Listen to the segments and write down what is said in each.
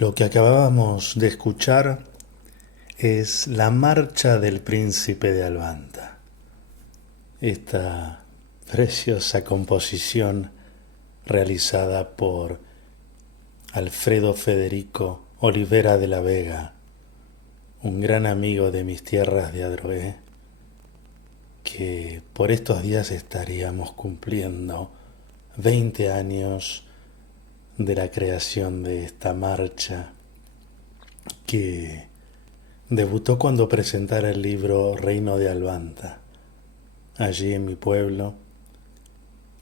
Lo que acabábamos de escuchar es La Marcha del Príncipe de Albanta. Esta preciosa composición realizada por Alfredo Federico Olivera de la Vega, un gran amigo de mis tierras de Adrogué, que por estos días estaríamos cumpliendo 20 años de la creación de esta marcha que debutó cuando presentara el libro Reino de Albanta, allí en mi pueblo,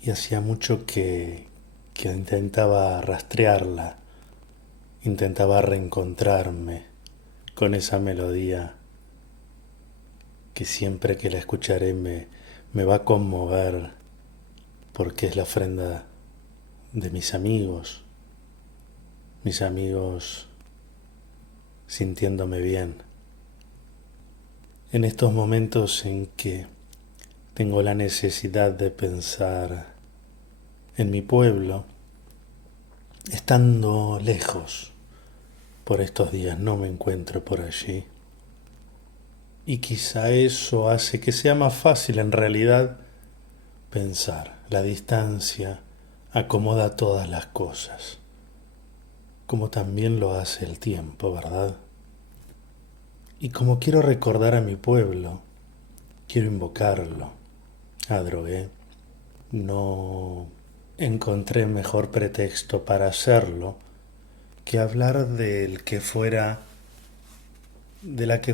y hacía mucho que intentaba rastrearla, intentaba reencontrarme con esa melodía que siempre que la escucharé me va a conmover porque es la ofrenda de mis amigos sintiéndome bien. En estos momentos en que tengo la necesidad de pensar en mi pueblo, estando lejos por estos días, no me encuentro por allí. Y quizá eso hace que sea más fácil en realidad pensar. La distancia acomoda todas las cosas, como también lo hace el tiempo, ¿verdad? Y como quiero recordar a mi pueblo, quiero invocarlo, Adrogué, no encontré mejor pretexto para hacerlo que hablar de la que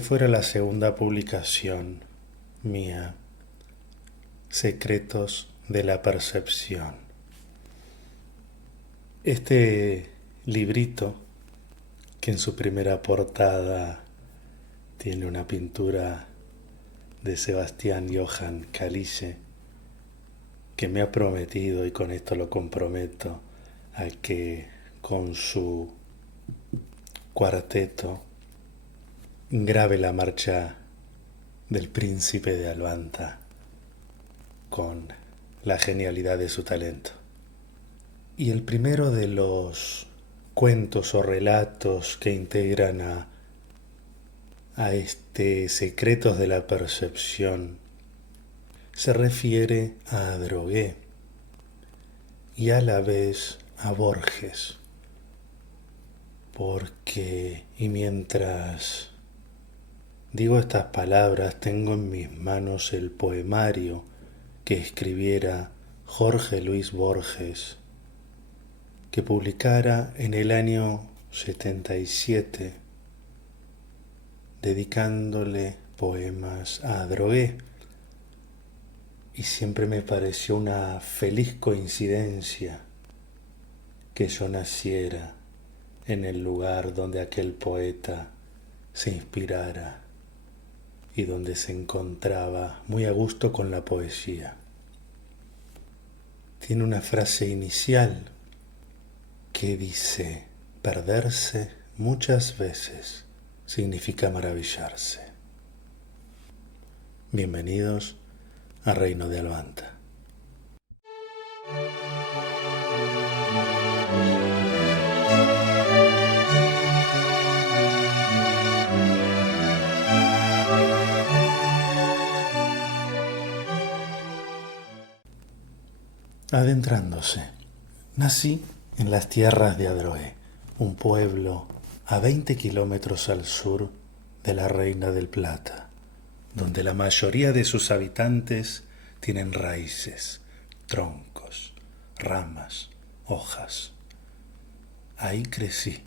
fuera la segunda publicación mía, Secretos de la Percepción. Este librito, que en su primera portada tiene una pintura de Sebastián Johann Calice, que me ha prometido, y con esto lo comprometo, a que con su cuarteto grabe la marcha del Príncipe de Albanta con la genialidad de su talento. Y el primero de los cuentos o relatos que integran a este Secretos de la Percepción se refiere a Adrogué y a la vez a Borges, porque y mientras digo estas palabras tengo en mis manos el poemario que escribiera Jorge Luis Borges, que publicara en el año 77, dedicándole poemas a Adrogué. Y siempre me pareció una feliz coincidencia que yo naciera en el lugar donde aquel poeta se inspirara y donde se encontraba muy a gusto con la poesía. Tiene una frase inicial que dice: perderse muchas veces significa maravillarse. Bienvenidos a Reino de Albanta. Adentrándose. Nací en las tierras de Adrogué, un pueblo a 20 kilómetros al sur de la Reina del Plata, donde la mayoría de sus habitantes tienen raíces, troncos, ramas, hojas. Ahí crecí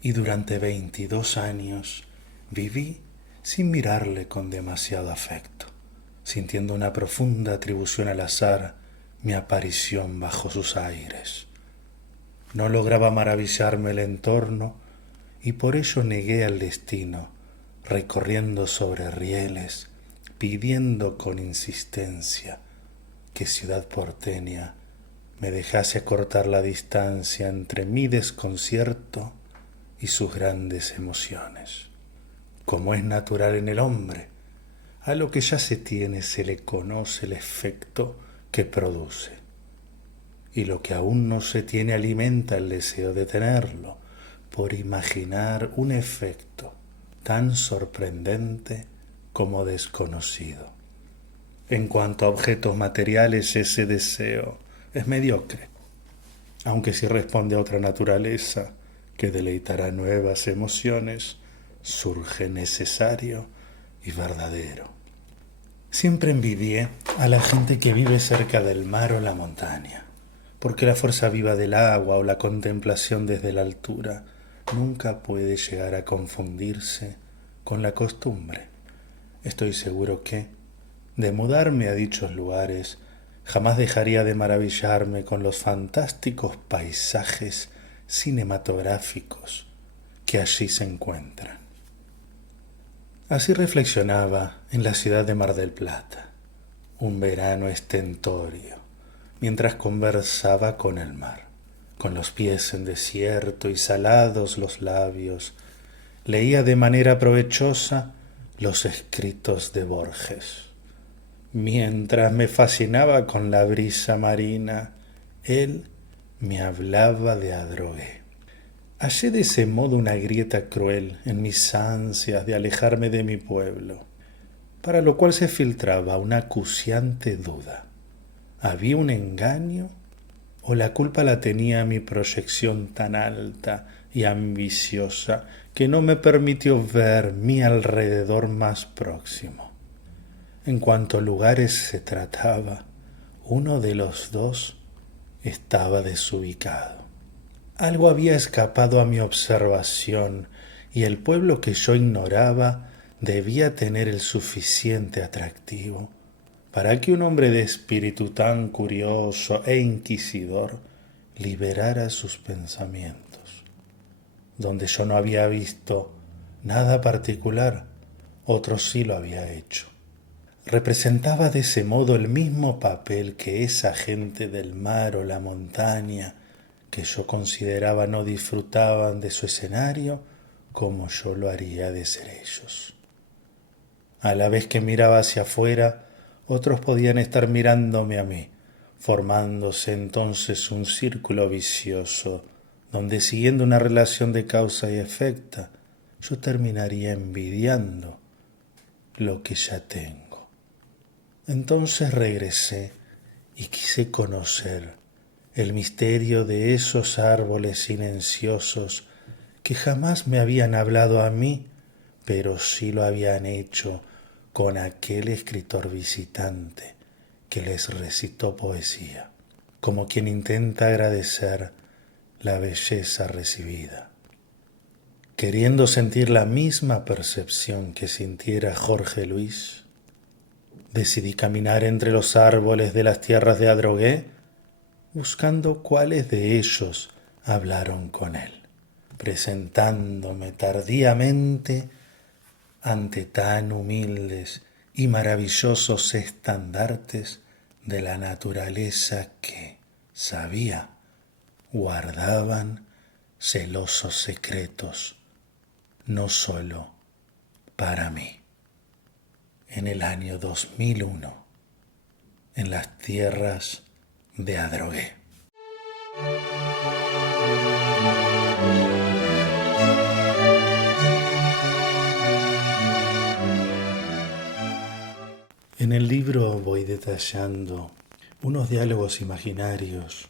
y durante 22 años viví sin mirarle con demasiado afecto, sintiendo una profunda atribución al azar mi aparición bajo sus aires. No lograba maravillarme el entorno y por ello negué al destino, recorriendo sobre rieles, pidiendo con insistencia que ciudad porteña me dejase acortar la distancia entre mi desconcierto y sus grandes emociones. Como es natural en el hombre, a lo que ya se tiene se le conoce el efecto que produce, y lo que aún no se tiene alimenta el deseo de tenerlo, por imaginar un efecto tan sorprendente como desconocido. En cuanto a objetos materiales, ese deseo es mediocre, aunque si responde a otra naturaleza que deleitará nuevas emociones, surge necesario y verdadero. Siempre envidié a la gente que vive cerca del mar o la montaña, porque la fuerza viva del agua o la contemplación desde la altura nunca puede llegar a confundirse con la costumbre. Estoy seguro que, de mudarme a dichos lugares, jamás dejaría de maravillarme con los fantásticos paisajes cinematográficos que allí se encuentran. Así reflexionaba en la ciudad de Mar del Plata, un verano estentorio, mientras conversaba con el mar, con los pies en desierto y salados los labios, leía de manera provechosa los escritos de Borges. Mientras me fascinaba con la brisa marina, él me hablaba de Adrogué. Hallé de ese modo una grieta cruel en mis ansias de alejarme de mi pueblo, para lo cual se filtraba una acuciante duda. ¿Había un engaño o la culpa la tenía mi proyección tan alta y ambiciosa que no me permitió ver mi alrededor más próximo? En cuanto a lugares se trataba, uno de los dos estaba desubicado. Algo había escapado a mi observación y el pueblo que yo ignoraba debía tener el suficiente atractivo para que un hombre de espíritu tan curioso e inquisidor liberara sus pensamientos. Donde yo no había visto nada particular, otro sí lo había hecho. Representaba de ese modo el mismo papel que esa gente del mar o la montaña que yo consideraba no disfrutaban de su escenario como yo lo haría de ser ellos. A la vez que miraba hacia afuera, otros podían estar mirándome a mí, formándose entonces un círculo vicioso, donde siguiendo una relación de causa y efecto, yo terminaría envidiando lo que ya tengo. Entonces regresé y quise conocer el misterio de esos árboles silenciosos que jamás me habían hablado a mí, pero sí lo habían hecho con aquel escritor visitante que les recitó poesía, como quien intenta agradecer la belleza recibida. Queriendo sentir la misma percepción que sintiera Jorge Luis, decidí caminar entre los árboles de las tierras de Adrogué, buscando cuáles de ellos hablaron con él, presentándome tardíamente ante tan humildes y maravillosos estandartes de la naturaleza que, sabía, guardaban celosos secretos, no solo para mí. En el año 2001, en las tierras de Adrogué. En el libro voy detallando unos diálogos imaginarios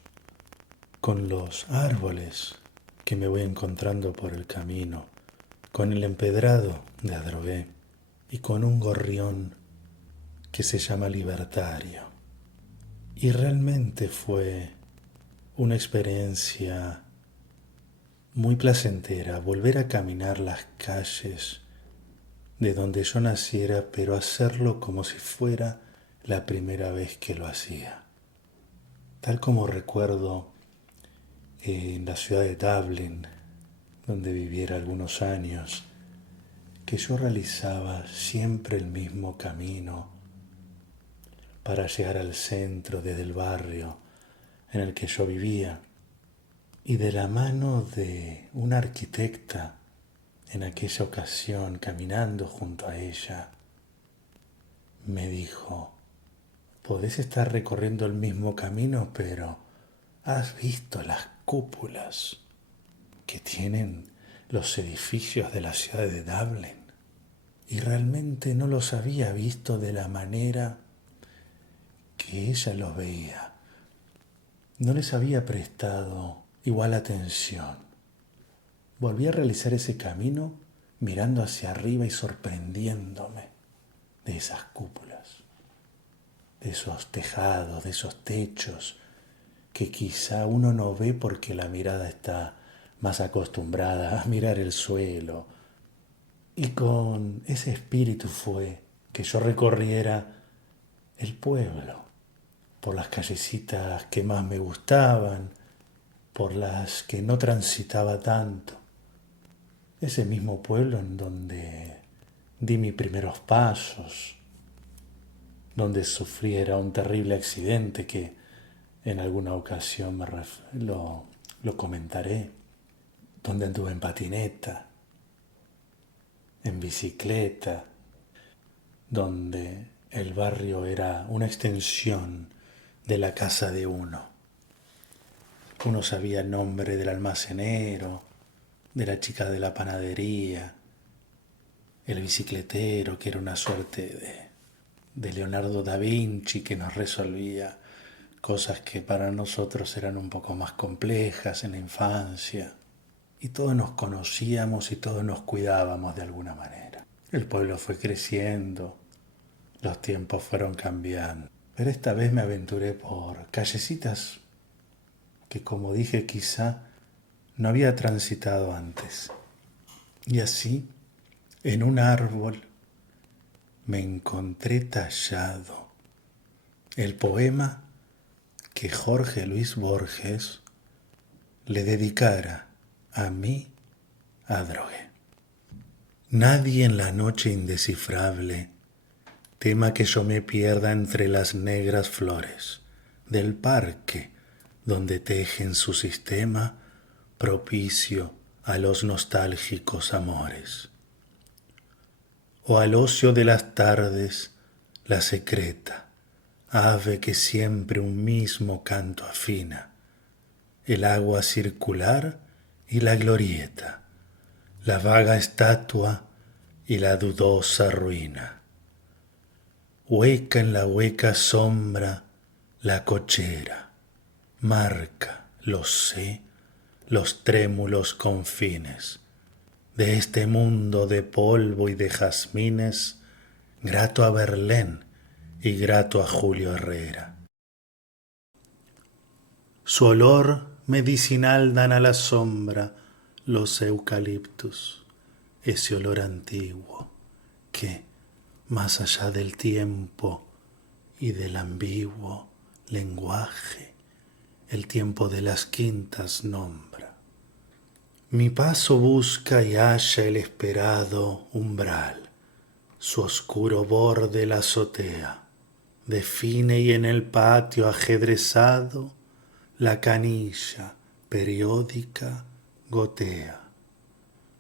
con los árboles que me voy encontrando por el camino, con el empedrado de Adrogué y con un gorrión que se llama Libertario. Y realmente fue una experiencia muy placentera volver a caminar las calles de donde yo naciera, pero hacerlo como si fuera la primera vez que lo hacía. Tal como recuerdo en la ciudad de Dublín, donde viviera algunos años, que yo realizaba siempre el mismo camino para llegar al centro desde el barrio en el que yo vivía, y de la mano de una arquitecta en aquella ocasión, caminando junto a ella, me dijo: podés estar recorriendo el mismo camino, pero ¿has visto las cúpulas que tienen los edificios de la ciudad de Dublín. Y realmente no los había visto de la manera que ella los veía. No les había prestado igual atención. Volví a realizar ese camino mirando hacia arriba y sorprendiéndome de esas cúpulas, de esos tejados, de esos techos que quizá uno no ve porque la mirada está más acostumbrada a mirar el suelo. Y con ese espíritu fue que yo recorriera el pueblo, por las callecitas que más me gustaban, por las que no transitaba tanto. Ese mismo pueblo en donde di mis primeros pasos, donde sufriera un terrible accidente que en alguna ocasión lo comentaré, donde anduve en patineta, en bicicleta, donde el barrio era una extensión de la casa de uno. Uno sabía el nombre del almacenero, de la chica de la panadería, el bicicletero que era una suerte de Leonardo da Vinci que nos resolvía cosas que para nosotros eran un poco más complejas en la infancia. Y todos nos conocíamos y todos nos cuidábamos de alguna manera. El pueblo fue creciendo, los tiempos fueron cambiando. Pero esta vez me aventuré por callecitas que, como dije, quizá no había transitado antes. Y así, en un árbol, me encontré tallado el poema que Jorge Luis Borges le dedicara a mi Adrogué. Nadie en la noche indescifrable tema que yo me pierda entre las negras flores del parque donde tejen su sistema propicio a los nostálgicos amores. O al ocio de las tardes, la secreta, ave que siempre un mismo canto afina, el agua circular y la glorieta, la vaga estatua y la dudosa ruina. Hueca en la hueca sombra la cochera, marca, lo sé, los trémulos confines de este mundo de polvo y de jazmines, grato a Verlaine y grato a Julio Herrera. Su olor medicinal dan a la sombra los eucaliptus, ese olor antiguo que, más allá del tiempo y del ambiguo lenguaje, el tiempo de las quintas nombra. Mi paso busca y halla el esperado umbral, su oscuro borde la azotea, define y en el patio ajedrezado la canilla periódica gotea.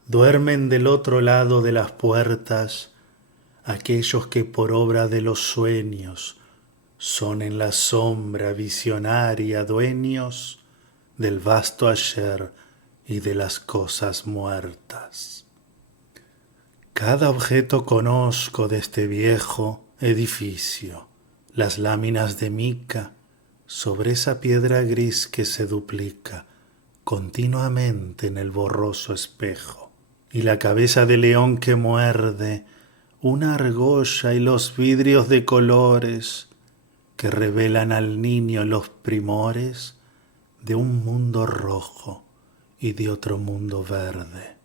Duermen del otro lado de las puertas aquellos que por obra de los sueños son en la sombra visionaria dueños del vasto ayer y de las cosas muertas. Cada objeto conozco de este viejo edificio, las láminas de mica sobre esa piedra gris que se duplica continuamente en el borroso espejo, y la cabeza de león que muerde una argolla y los vidrios de colores que revelan al niño los primores de un mundo rojo y de otro mundo verde.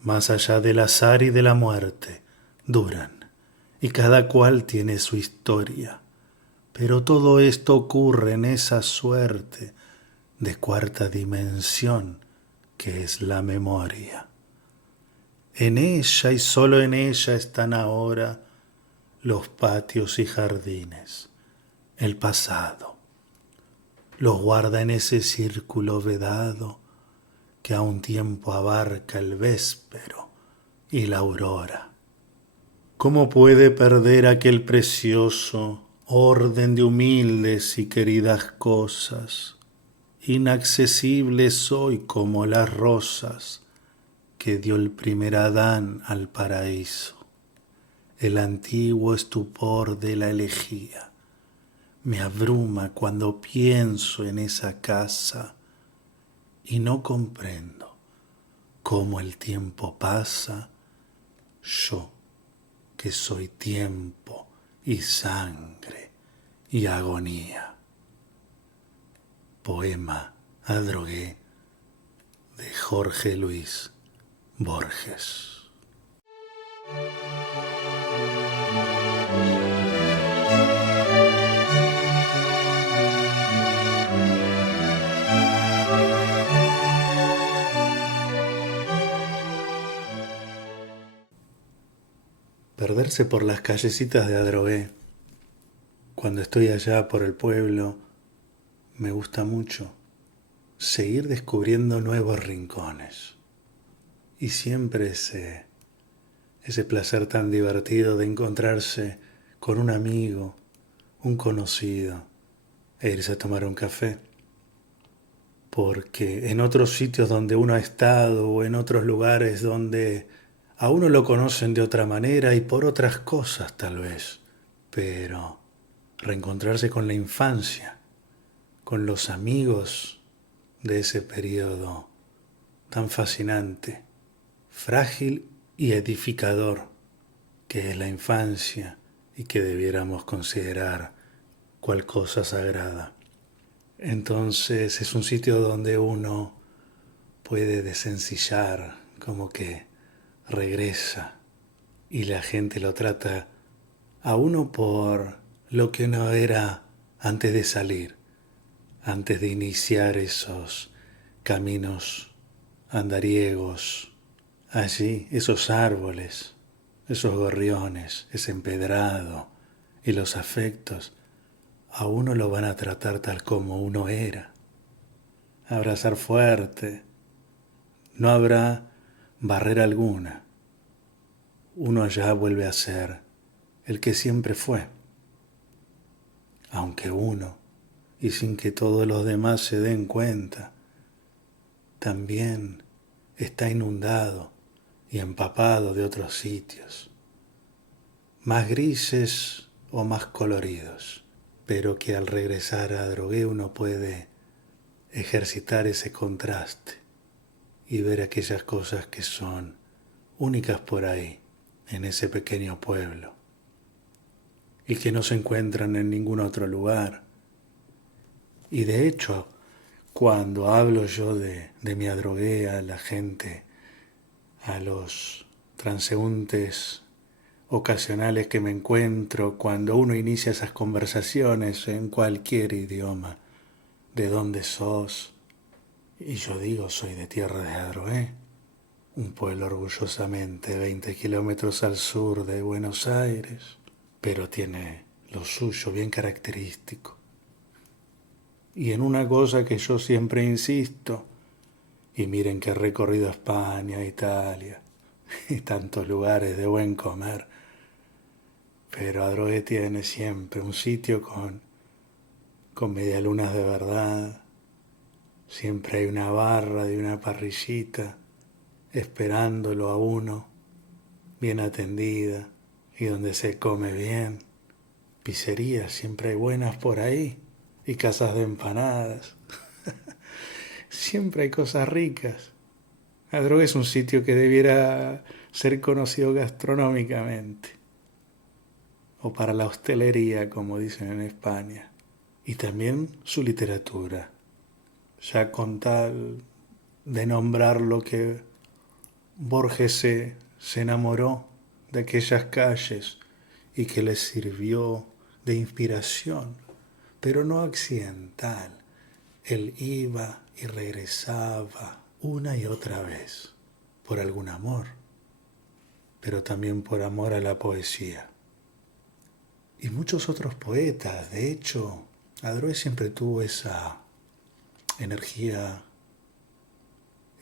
Más allá del azar y de la muerte, duran, y cada cual tiene su historia. Pero todo esto ocurre en esa suerte de cuarta dimensión que es la memoria. En ella y solo en ella están ahora los patios y jardines, el pasado. Los guarda en ese círculo vedado que a un tiempo abarca el véspero y la aurora. ¿Cómo puede perder aquel precioso orden de humildes y queridas cosas inaccesible soy como las rosas que dio el primer Adán al paraíso. El antiguo estupor de la elegía me abruma cuando pienso en esa casa y no comprendo cómo el tiempo pasa, yo que soy tiempo y sangre y agonía. Poema Adrogué de Jorge Luis Borges. Perderse por las callecitas de Adrogué, cuando estoy allá por el pueblo, me gusta mucho seguir descubriendo nuevos rincones. Y siempre ese placer tan divertido de encontrarse con un amigo, un conocido, e irse a tomar un café. Porque en otros sitios donde uno ha estado o en otros lugares donde a uno lo conocen de otra manera y por otras cosas tal vez, pero reencontrarse con la infancia, con los amigos de ese periodo tan fascinante, frágil y edificador que es la infancia y que debiéramos considerar cual cosa sagrada. Entonces es un sitio donde uno puede desencillar, como que regresa y la gente lo trata a uno por lo que uno era antes de salir, antes de iniciar esos caminos andariegos, allí esos árboles, esos gorriones, ese empedrado y los afectos, a uno lo van a tratar tal como uno era. Abrazar fuerte, no habrá barrera alguna. Uno allá vuelve a ser el que siempre fue. Aunque uno, y sin que todos los demás se den cuenta, también está inundado y empapado de otros sitios, más grises o más coloridos, pero que al regresar a Adrogué uno puede ejercitar ese contraste y ver aquellas cosas que son únicas por ahí, en ese pequeño pueblo, y que no se encuentran en ningún otro lugar. Y de hecho, cuando hablo yo de mi Adrogué a la gente, a los transeúntes ocasionales que me encuentro, cuando uno inicia esas conversaciones en cualquier idioma, ¿de dónde sos? Y yo digo, soy de tierra de Adrogué, un pueblo orgullosamente 20 kilómetros al sur de Buenos Aires, pero tiene lo suyo bien característico. Y en una cosa que yo siempre insisto, y miren que he recorrido España, Italia y tantos lugares de buen comer, pero Adrogué tiene siempre un sitio con medialunas de verdad, siempre hay una barra de una parrillita esperándolo a uno, bien atendida y donde se come bien. Pizzerías siempre hay buenas por ahí y casas de empanadas. Siempre hay cosas ricas. Adrogué es un sitio que debiera ser conocido gastronómicamente o para la hostelería, como dicen en España, y también su literatura. Ya con tal de nombrar lo que Borges se enamoró de aquellas calles y que les sirvió de inspiración, pero no accidental. Él iba y regresaba una y otra vez por algún amor, pero también por amor a la poesía. Y muchos otros poetas, de hecho, Adrogué siempre tuvo esa energía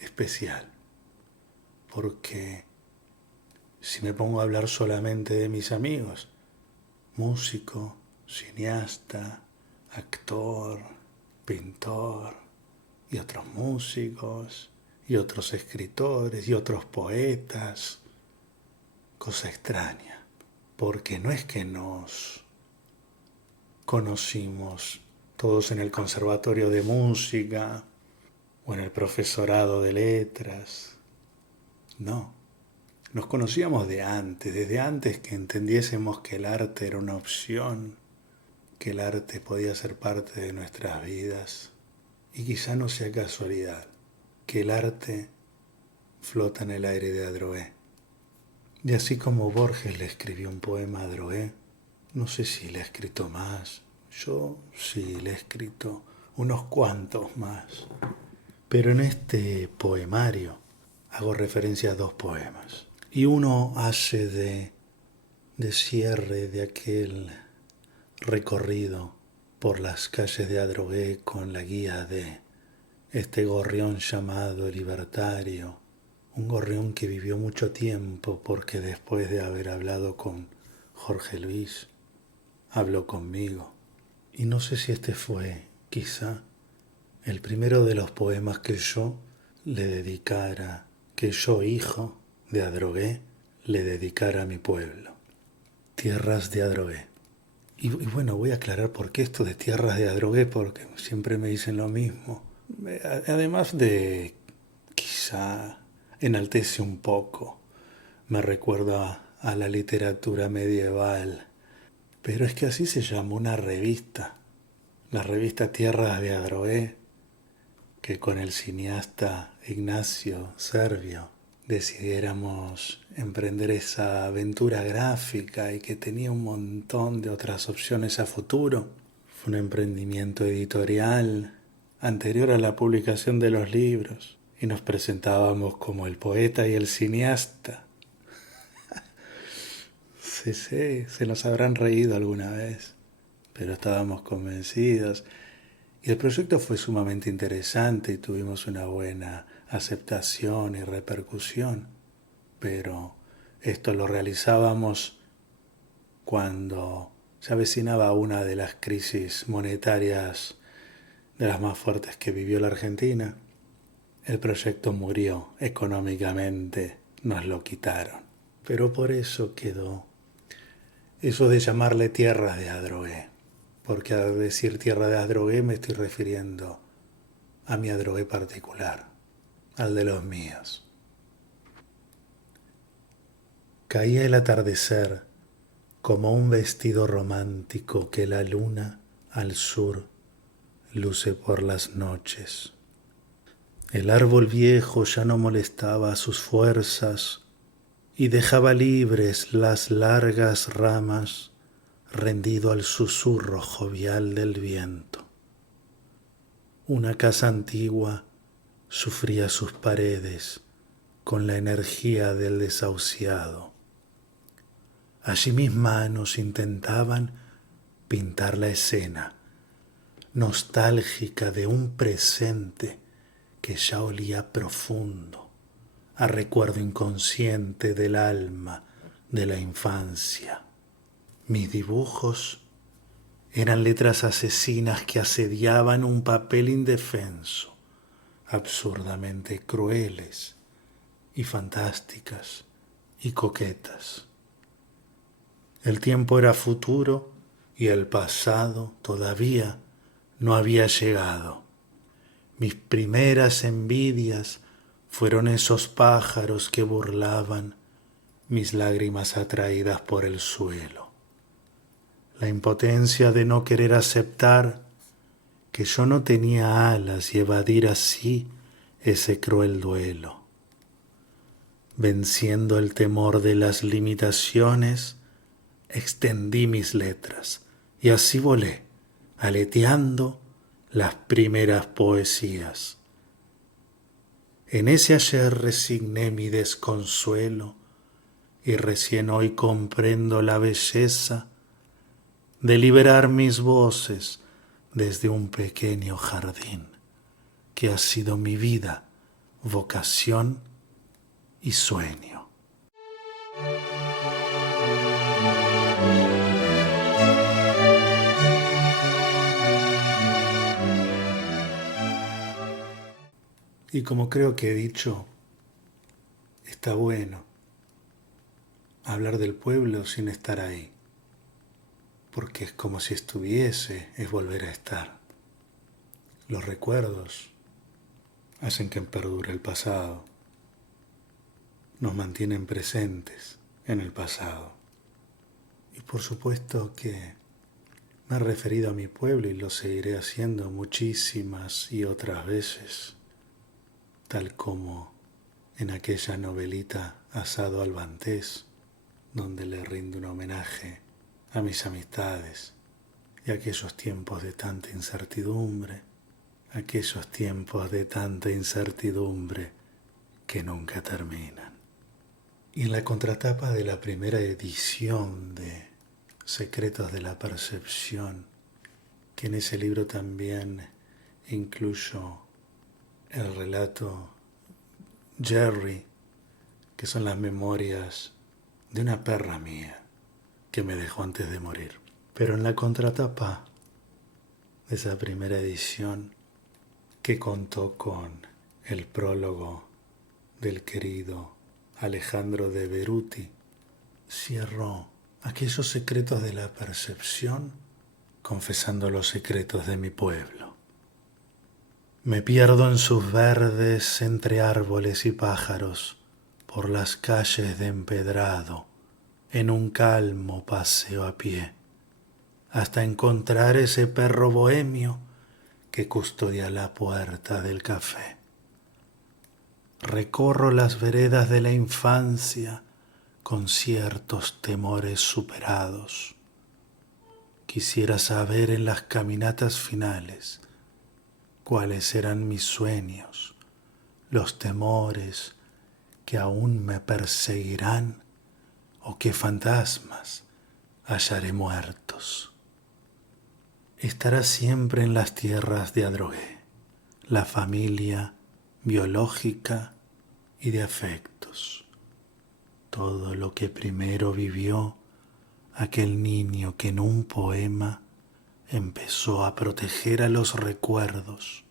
especial, porque si me pongo a hablar solamente de mis amigos, músico, cineasta, actor, pintor, y otros músicos, y otros escritores, y otros poetas. Cosa extraña, porque no es que nos conocimos todos en el conservatorio de música o en el profesorado de letras. No, nos conocíamos de antes, desde antes que entendiésemos que el arte era una opción, que el arte podía ser parte de nuestras vidas. Y quizá no sea casualidad que el arte flota en el aire de Adroé. Y así como Borges le escribió un poema a Adroé, no sé si le ha escrito más. Yo sí le he escrito unos cuantos más. Pero en este poemario hago referencia a dos poemas. Y uno hace de cierre de aquel recorrido por las calles de Adrogué con la guía de este gorrión llamado Libertario, un gorrión que vivió mucho tiempo porque después de haber hablado con Jorge Luis, habló conmigo. Y no sé si este fue, quizá, el primero de los poemas que yo le dedicara, que yo, hijo de Adrogué, le dedicara a mi pueblo. Tierras de Adrogué. Y bueno, voy a aclarar por qué esto de tierras de Adrogué, porque siempre me dicen lo mismo. Además de, quizá, enaltece un poco, me recuerda a la literatura medieval, pero es que así se llamó una revista, la revista Tierras de Adrogué, que con el cineasta Ignacio Servio decidiéramos emprender esa aventura gráfica y que tenía un montón de otras opciones a futuro. Fue un emprendimiento editorial anterior a la publicación de los libros y nos presentábamos como el poeta y el cineasta. Sí, se nos habrán reído alguna vez, pero estábamos convencidos. Y el proyecto fue sumamente interesante y tuvimos una buena aceptación y repercusión, pero esto lo realizábamos cuando se avecinaba una de las crisis monetarias de las más fuertes que vivió la Argentina. El proyecto murió económicamente, nos lo quitaron, pero por eso quedó eso de llamarle Tierras de Adrogué, porque al decir Tierra de Adrogué me estoy refiriendo a mi Adrogué particular, al de los míos. Caía el atardecer como un vestido romántico que la luna al sur luce por las noches. El árbol viejo ya no molestaba a sus fuerzas y dejaba libres las largas ramas rendido al susurro jovial del viento. Una casa antigua sufría sus paredes con la energía del desahuciado. Allí mis manos intentaban pintar la escena, nostálgica de un presente que ya olía profundo, a recuerdo inconsciente del alma de la infancia. Mis dibujos eran letras asesinas que asediaban un papel indefenso, absurdamente crueles y fantásticas y coquetas. El tiempo era futuro y el pasado todavía no había llegado. Mis primeras envidias fueron esos pájaros que burlaban mis lágrimas atraídas por el suelo. La impotencia de no querer aceptar que yo no tenía alas y evadir así ese cruel duelo. Venciendo el temor de las limitaciones, extendí mis letras y así volé, aleteando las primeras poesías. En ese ayer resigné mi desconsuelo y recién hoy comprendo la belleza de liberar mis voces desde un pequeño jardín que ha sido mi vida, vocación y sueño. Y como creo que he dicho, está bueno hablar del pueblo sin estar ahí, porque es como si estuviese, es volver a estar. Los recuerdos hacen que perdure el pasado, nos mantienen presentes en el pasado. Y por supuesto que me he referido a mi pueblo y lo seguiré haciendo muchísimas y otras veces, tal como en aquella novelita Asado al Bantés, donde le rindo un homenaje a mis amistades y aquellos tiempos de tanta incertidumbre, aquellos tiempos de tanta incertidumbre que nunca terminan. Y en la contratapa de la primera edición de Secretos de la Percepción, que en ese libro también incluyo el relato Jerry, que son las memorias de una perra mía que me dejó antes de morir. Pero en la contratapa de esa primera edición, que contó con el prólogo del querido Alejandro de Beruti, cierro aquellos secretos de la percepción confesando los secretos de mi pueblo. Me pierdo en sus verdes entre árboles y pájaros, por las calles de empedrado, en un calmo paseo a pie, hasta encontrar ese perro bohemio que custodia la puerta del café. Recorro las veredas de la infancia con ciertos temores superados. Quisiera saber en las caminatas finales cuáles eran mis sueños, los temores que aún me perseguirán o qué fantasmas hallaré muertos. Estará siempre en las tierras de Adrogué, la familia biológica y de afectos. Todo lo que primero vivió aquel niño que en un poema empezó a proteger a los recuerdos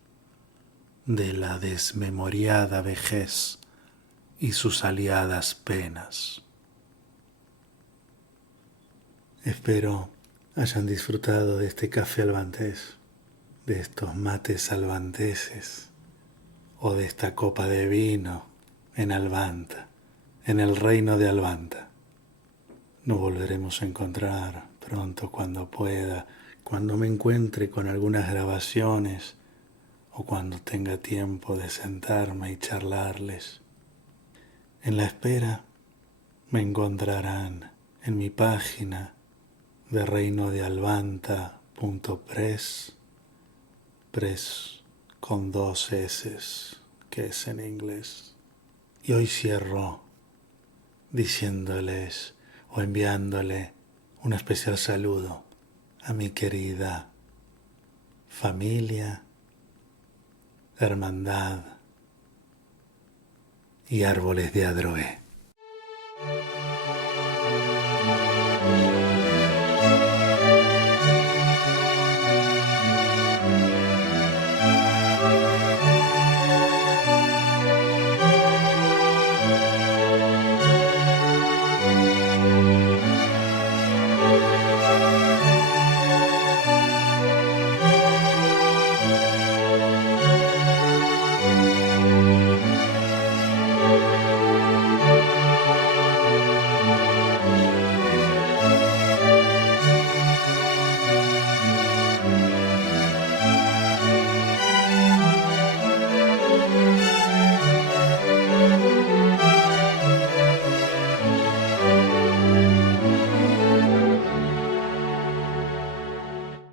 de la desmemoriada vejez y sus aliadas penas. Espero hayan disfrutado de este café albantés, de estos mates albanteses o de esta copa de vino en Albanta, en el reino de Albanta. Nos volveremos a encontrar pronto cuando pueda, cuando me encuentre con algunas grabaciones o cuando tenga tiempo de sentarme y charlarles. En la espera me encontrarán en mi página de reinodealbanta.press, press con 2 S, que es en inglés. Y hoy cierro diciéndoles o enviándole un especial saludo a mi querida familia, hermandad y árboles de Adrogué.